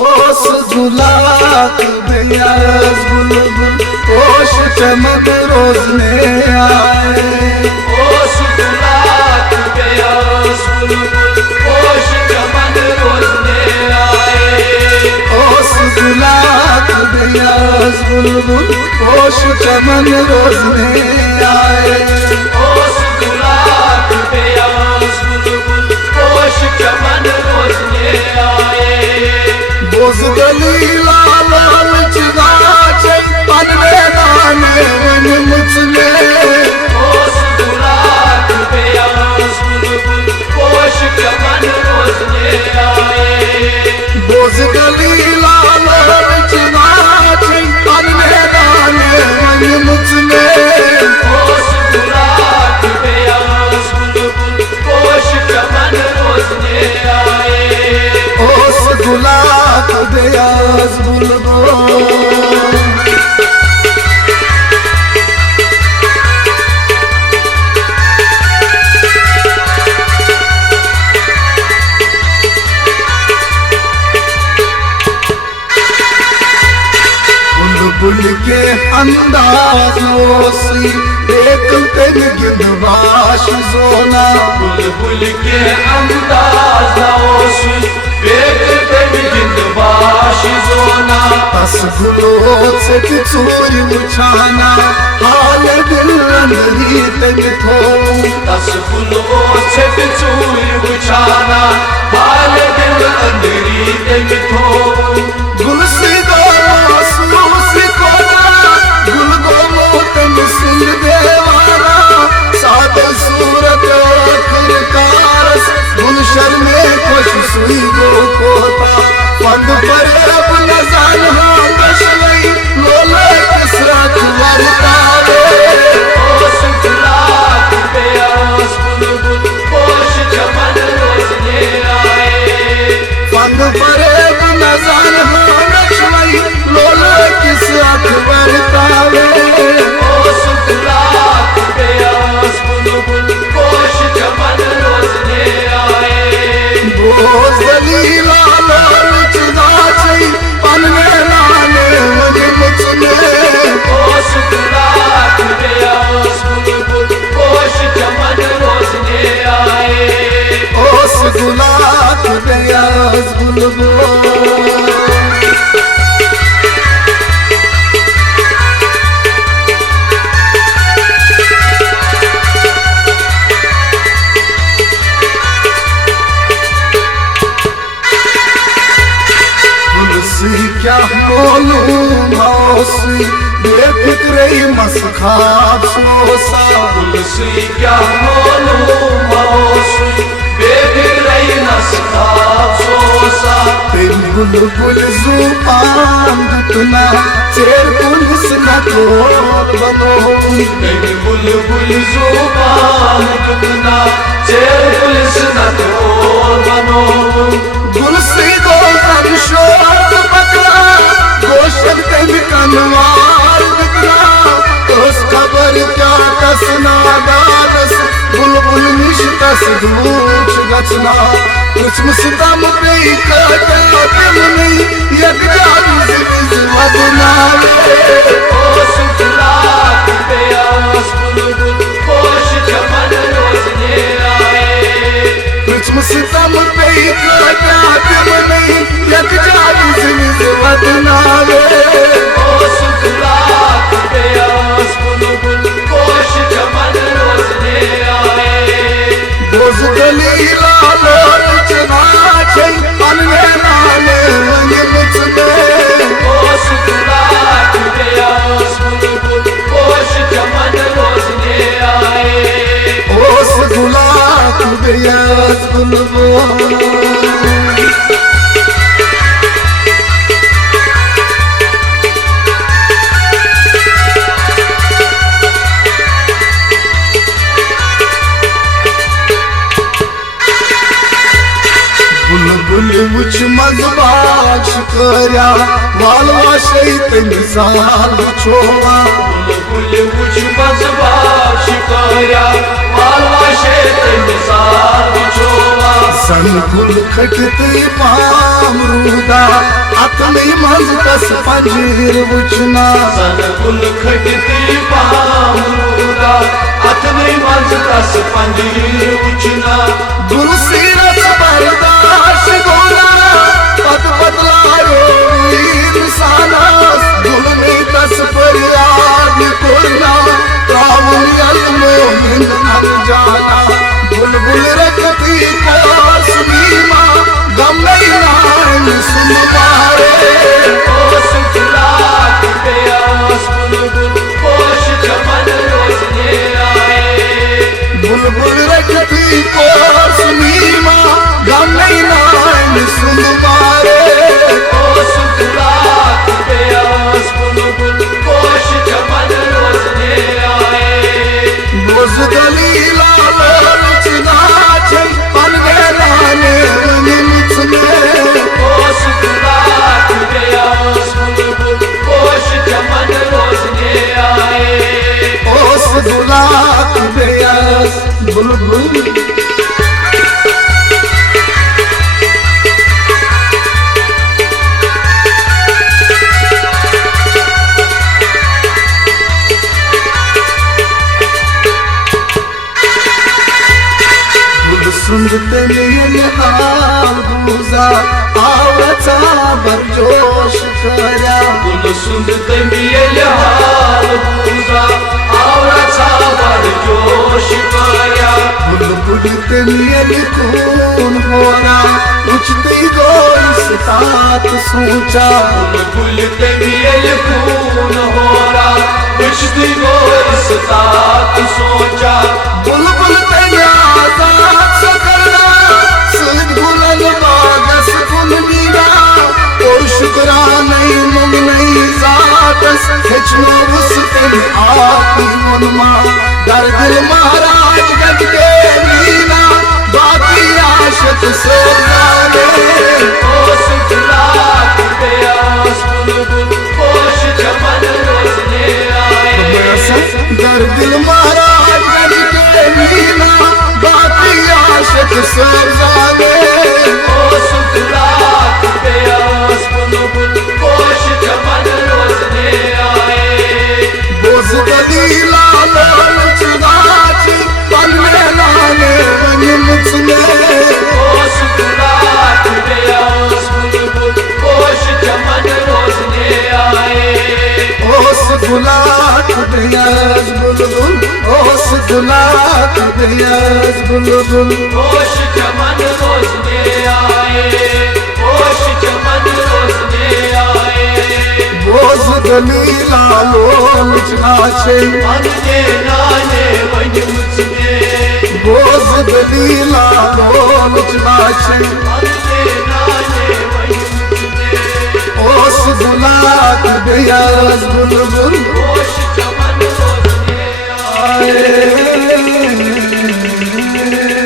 ओस गुलाब बेयास बुलबुल होश चमन रोजने आए। ओस गुलाब बेयास बुलबुल होश चमन रोजने आए। ओस गुलाब बेयास बुलबुल होश चमन रोजने आए। ओस गुलाब बेयास बुलबुल होश चमन रोजने आए। बोझ दलीला लाल चिगाचे पनवे दाने वन मुझने। ओस गुलाब बेयास बुलबुल होश चमन रोजने आए। बोझ दलीला लाल चिगाचे पनवे दाने वन मुझने। ओस गुलाब बेयास बुलबुल होश चमन रोजने आए। ओस गुलाब बेयास बुलबुल बुलबुल के अंदाज़ों से एक तेग गिंदवाश जोना। बुलबुल के अंदाज़ों से एक तेग गिंदवाश जोना। तस गुलो से चूरी उछाना हाल दिल अंदरी तेग थो। तस गुलो से चूरी उछाना हाल दिल अंदरी तेग थो। गुलसी सूसी कोना गुल गोमो तन सिंह देवारा। सादे सूरत आखिरकार गुलशन में खुश सुई गो कोता। पंद पर अब नजान हाँ कशलई लोले किसरत वरतावे। ओस गुलाब बेयास बुलबुल होश चमन रोजने आए। पंद पर अब नजान हाँ कशलई लोले किसरत वरतावे। ओस गुलाब बेयास बुलबुल होश चमन रोजने आए। बोझ दलीला लाल चिगाचे पनवे दाने वन मुझने। ओस गुलाब बेयास बुलबुल होश चमन रोजने आए। ओस गुलाब बेयास बुलबुल तुलसी क्या बोलूं मौसी बेफिक्रे मसखाब सोसा। तुलसी क्या बोलूं मौसी बेफिक्रे मसखाब सोसा। तेरी बुलबुल जुबान दुतना चेर पुलिस न तोड़ बनो। तेरी बुलबुल जुबान दुतना चेर पुलिस न तोड़ बनो। गुलसी गोशन शोक बकरा गोशन तेन कनवार बिकरा। तोस खबर क्या कस नादारस बुलबुल निश कस दूच गचना। कुछ मुस्ताम पे कटा दिल नहीं यक जादू जिज वदनावे। ओस गुलाब बेयास बुलबुल होश चमन रोजने आए। कुछ मुस्ताम पे कटा दिल नहीं यक जादू जिज वदनावे। ओस गुलाब बेयास बुलबुल होश चमन रोजने आए। बोझ दलीला लाल चिगाचे पनवे दाने वन मुझने। ओस गुलाब बेयास बुलबुल होश चमन रोजने आए। ओस गुलाब बेयास बुलबुल बुलबुल मुझ मजबाश करया वालवा शहीद मिसाल छोवा। बुलबुल मुझ मजबाश करया वालवा शहीद मिसाल छोवा। संकुल खटते पाम रूदा अतनी मंज तस पंजीर वुचना संकुल खटती पामरूदा अतनी मंज तस पंजीर वुचना गुरु सीरत बर्दाश्त गोला पद बदलायो वीर सानास गुलमी तस फरियाद कोला रावण अलमो हिंद नल जाला बुलबुल रखती कोस नीमा गम नहीं नाम सुन मारे ओ सुखलात प्यास बुलबुल होश चमन रोजने आए बुलबुल रखती कोस नीमा गम नहीं नाम सुन मारे ओ सुखलात प्यास बुलबुल होश चमन रोजने आए बोझ दलीला लोचना छे पन गलाने निमित में ओ सुखलात प्यास बुलबुल होश चमन रोजने आए ओस गुलाब बेयास बुलबुल सुनते मेरे हाल गुजा आवचा बरजोश करया गुल सुनते मियल हाल पूजा आवराचा बर जोश करया बुलबुल ते मेरे खून होना उचती गोई सितात सोचा गुल ते मियल खून होरा बिछती गोर सतात सोचा बुलबुल ते आजाद सकरना सुन बुलल बागस फुल मीरा और शुक्राने मुंग नहीं जातस खिचनो उसते आपी मुनमा दर दिल महाराज गज के मीना बाकी आशत सोजाने ओ सुखलात प्यास बुलबुल होश चमन रोजने आए दर दिल महाराज गज के मीना बाकी आशत सोजाने ओ सुखलात प्यास बुलबुल होश चमन रोजने आए बोझ दलीला लोचना छे पन लाने निमित में ओ सुखलात प्यास बुलबुल होश चमन रोजने आए ओस गुलाब बेयास बुलबुल ओस गुलाब बेयास बुलबुल होश चमन रोजने आए होश चमन रोजने आए बोझ दलीला लोचना छे अंगे नाने वन मुझने बोझ दलीला लोचना छे अंगे नाने वन मुझने ओस गुलाब बेयास बुलबुल होश चमन रोजने आए आए